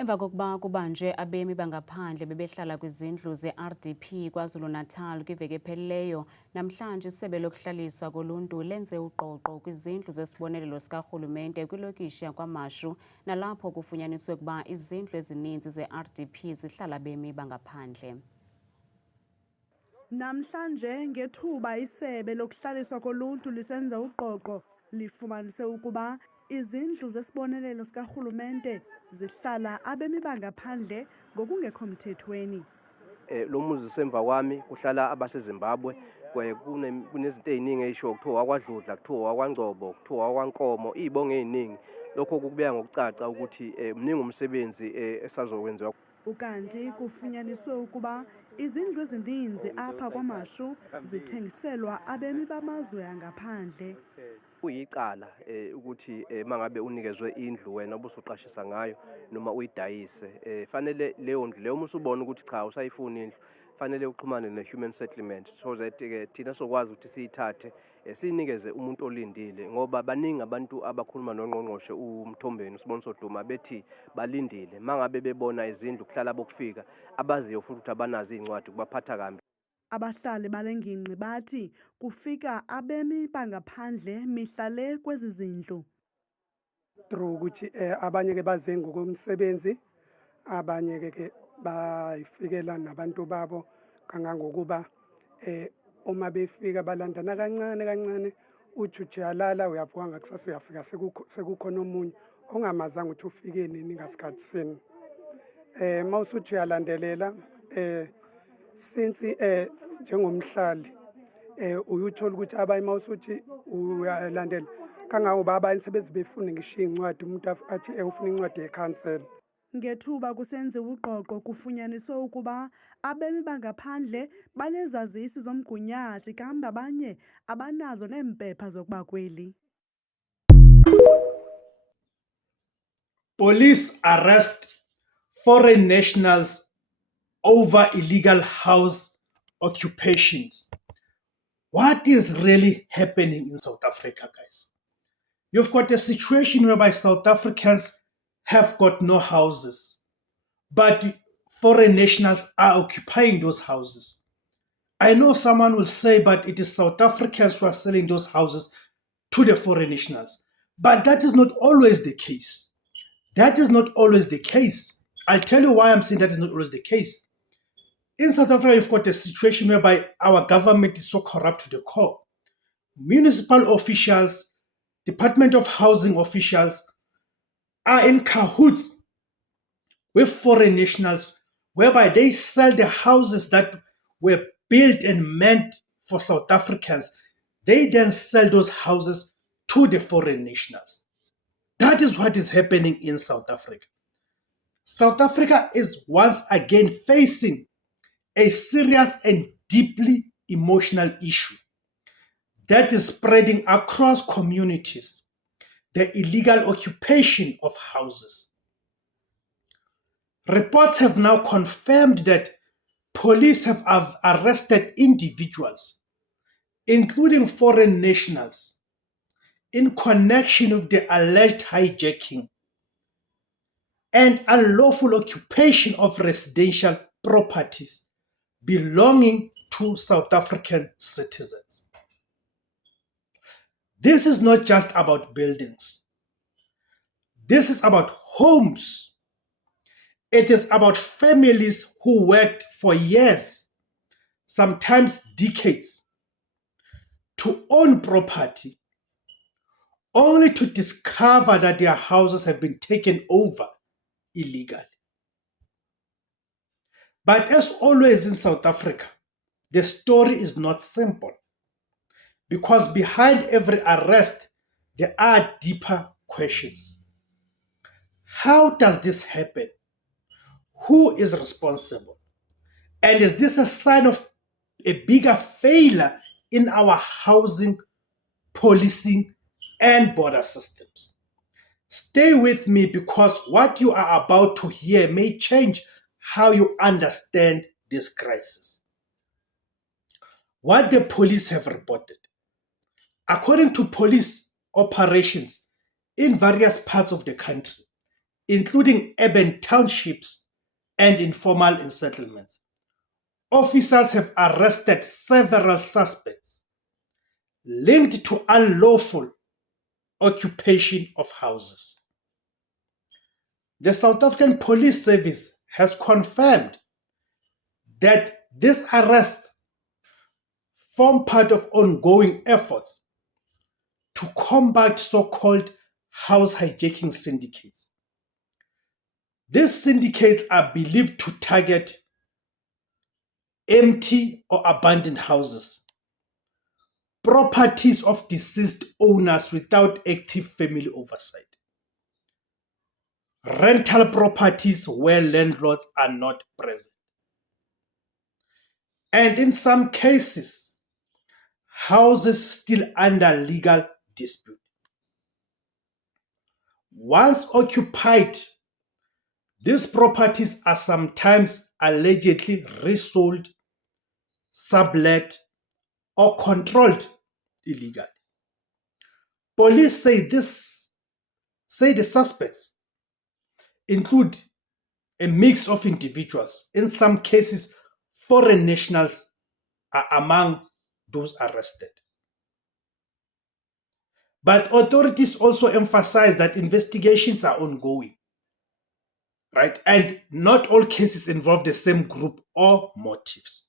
Emva kokuba kubanjwe abemi bangaphandle bebehlala kwizindlu ze-RDP KwaZulu-Natal kwiveki ephelileyo, namhlanje isebe lokuhlaliswa koluntu lenze uqoqo kwizindlu zesibonelelo sikarhulumente kwilokishi yakwaMashu, nalapho kufunyaniswe ukuba izindlu ezininzi ze-RDP zihlala abemi bangaphandle. Namhlanje ngethuba isebe lokuhlaliswa koluntu lisenza uqoqo lifumanise ukuba izindlu zesibonelelo sikarhulumente zihlala abemi bangaphandle ngokungekho mthethweni. Lo muzi semva kwami kuhlala abaseZimbabwe kunezinto eziningi eyisho kuthiwa akwaDludla, kuthiwa akwaNgcobo, kuthiwa akwaNkomo, izibongo eziningi. Lokho kubeka ngokucaca ukuthi mningi umsebenzi esazokwenziwa. Ukanti kufunyaniswe ukuba izindlu ezininzi apha kwaMashu zithengiselwa abemi bamazwe angaphandle. Kuyicala ukuthi mangabe unikezwe indlu wena obusuqashisa ngayo noma uyidayise, fanele leyo ndlu leyo musubona ukuthi cha usayifuna indlu, fanele uxhumane ne-Human Settlement so that thina sokwazi ukuthi siyithathe sinikeze umuntu olindile, ngoba baningi abantu abakhuluma noNgqongqoshe uMthombeni uSiboniso Duma bethi balindile mangabe bebona izindlu kuhlala bokufika abaziyo futhi ukuthi abanazo izincwadi kubaphatha kambi. Abahlali balengingqi bathi kufika abemi bangaphandle mihla le kwezi zindlu. Through ukuthi abanye ke baze ngokomsebenzi, abanye ke bayifikela nabantu babo kangangokuba uma befika balandana kancane kancane, uthi uyalala uyavuka ngakusasa uyafika sekukhona omunye ongamazanga ukuthi ufike nini ngasikhathi sini. Mawusuthi uyalandelela since njengomhlali uyuthola ukuthi abanye mawusuthi uyalandela kangangoba abanye sebezi befuna ngisho incwadi umuntu athi ufuna incwadi yeCouncil. Ngethuba kusenziwa uqoqo kufunyaniswe ukuba abemi bangaphandle banezazisi zomgunyathi kambe abanye abanazo neempepha zokuba kweli. Police arrest foreign nationals over illegal house occupations. What is really happening in South Africa, guys? You've got a situation whereby South Africans have got no houses, but foreign nationals are occupying those houses. I know someone will say, but it is South Africans who are selling those houses to the foreign nationals. But that is not always the case. That is not always the case. I'll tell you why I'm saying that is not always the case. In South Africa, you've got a situation whereby our government is so corrupt to the core. Municipal officials, Department of Housing officials are in cahoots with foreign nationals, whereby they sell the houses that were built and meant for South Africans. They then sell those houses to the foreign nationals. That is what is happening in South Africa. South Africa is once again facing a serious and deeply emotional issue that is spreading across communities: the illegal occupation of houses. Reports have now confirmed that police have arrested individuals, including foreign nationals, in connection with the alleged hijacking and unlawful occupation of residential properties belonging to South African citizens. This is not just about buildings. This is about homes. It is about families who worked for years, sometimes decades, to own property, only to discover that their houses have been taken over illegally. But as always in South Africa, the story is not simple, because behind every arrest, there are deeper questions. How does this happen? Who is responsible? And is this a sign of a bigger failure in our housing, policing, and border systems? Stay with me, because what you are about to hear may change how you understand this crisis. What the police have reported. According to police operations in various parts of the country, including urban townships and informal settlements. Officers have arrested several suspects linked to unlawful occupation of houses. The South African Police Service has confirmed that these arrests form part of ongoing efforts to combat so-called house hijacking syndicates. These syndicates are believed to target empty or abandoned houses, properties of deceased owners without active family oversight, rental properties where landlords are not present, and in some cases, houses still under legal dispute. Once occupied, these properties are sometimes allegedly resold, sublet, or controlled illegally. Police say the suspects include a mix of individuals. In some cases, foreign nationals are among those arrested. But authorities also emphasize that investigations are ongoing, right? And not all cases involve the same group or motives.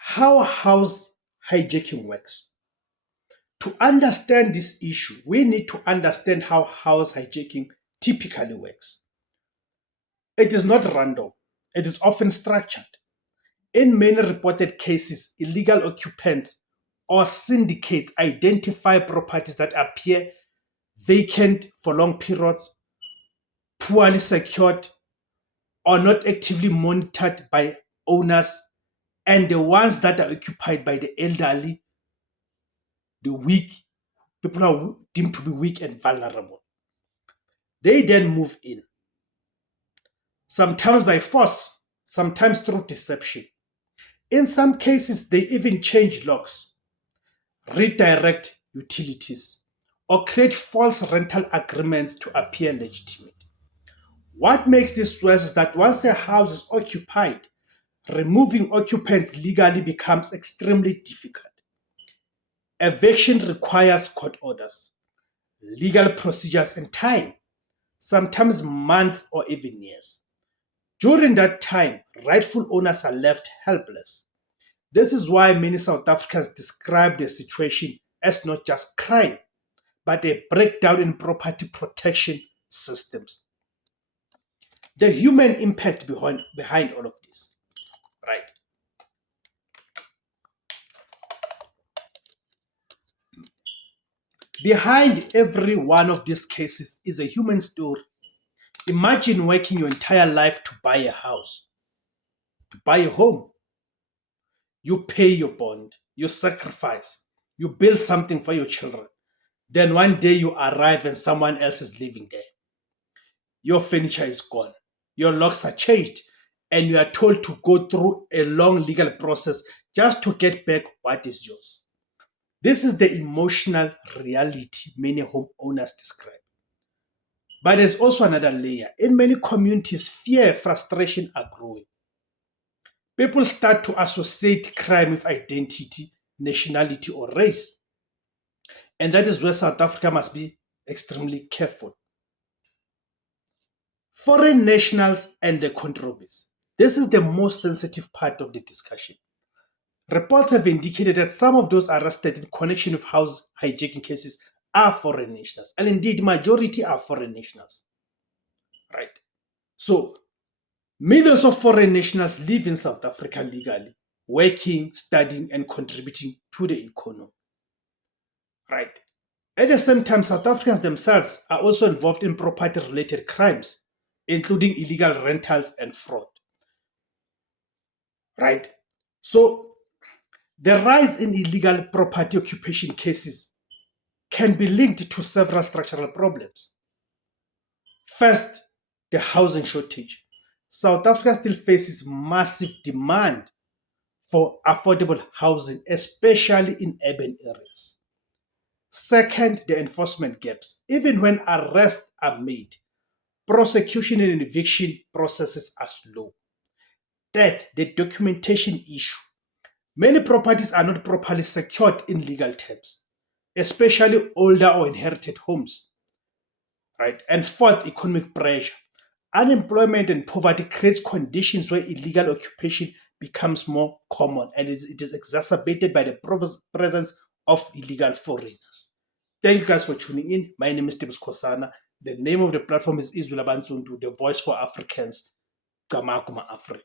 How house hijacking works. To understand this issue, we need to understand how house hijacking typically works. It is not random. It is often structured. In many reported cases, illegal occupants or syndicates identify properties that appear vacant for long periods, poorly secured, or not actively monitored by owners, and the ones that are occupied by the elderly, the weak, people who are deemed to be weak and vulnerable. They then move in, sometimes by force, sometimes through deception. In some cases, they even change locks, redirect utilities, or create false rental agreements to appear legitimate. What makes this worse is that once a house is occupied, removing occupants legally becomes extremely difficult. Eviction requires court orders, legal procedures, and time, sometimes months or even years. During that time, rightful owners are left helpless. This is why many South Africans describe the situation as not just crime, but a breakdown in property protection systems. The human impact behind all of this, right? Behind every one of these cases is a human story. Imagine working your entire life to buy a house, to buy a home. You pay your bond, you sacrifice, you build something for your children. Then one day you arrive and someone else is living there. Your furniture is gone, your locks are changed, and you are told to go through a long legal process just to get back what is yours. This is the emotional reality many homeowners describe. But there's also another layer. In many communities, fear, frustration are growing. People start to associate crime with identity, nationality, or race. And that is where South Africa must be extremely careful. Foreign nationals and the controversy. This is the most sensitive part of the discussion. Reports have indicated that some of those arrested in connection with house hijacking cases are foreign nationals, and indeed, majority are foreign nationals. Right? So, millions of foreign nationals live in South Africa legally, working, studying, and contributing to the economy. Right? At the same time, South Africans themselves are also involved in property-related crimes, including illegal rentals and fraud. Right? So, the rise in illegal property occupation cases can be linked to several structural problems. First, the housing shortage. South Africa still faces massive demand for affordable housing, especially in urban areas. Second, the enforcement gaps. Even when arrests are made, prosecution and eviction processes are slow. Third, the documentation issue. Many properties are not properly secured in legal terms, especially older or inherited homes. Right? And fourth, economic pressure. Unemployment and poverty creates conditions where illegal occupation becomes more common, and it is exacerbated by the presence of illegal foreigners. Thank you guys for tuning in. My name is Tibbs Kosana. The name of the platform is Izula Bantundu, the voice for Africans, Kamakuma Africa.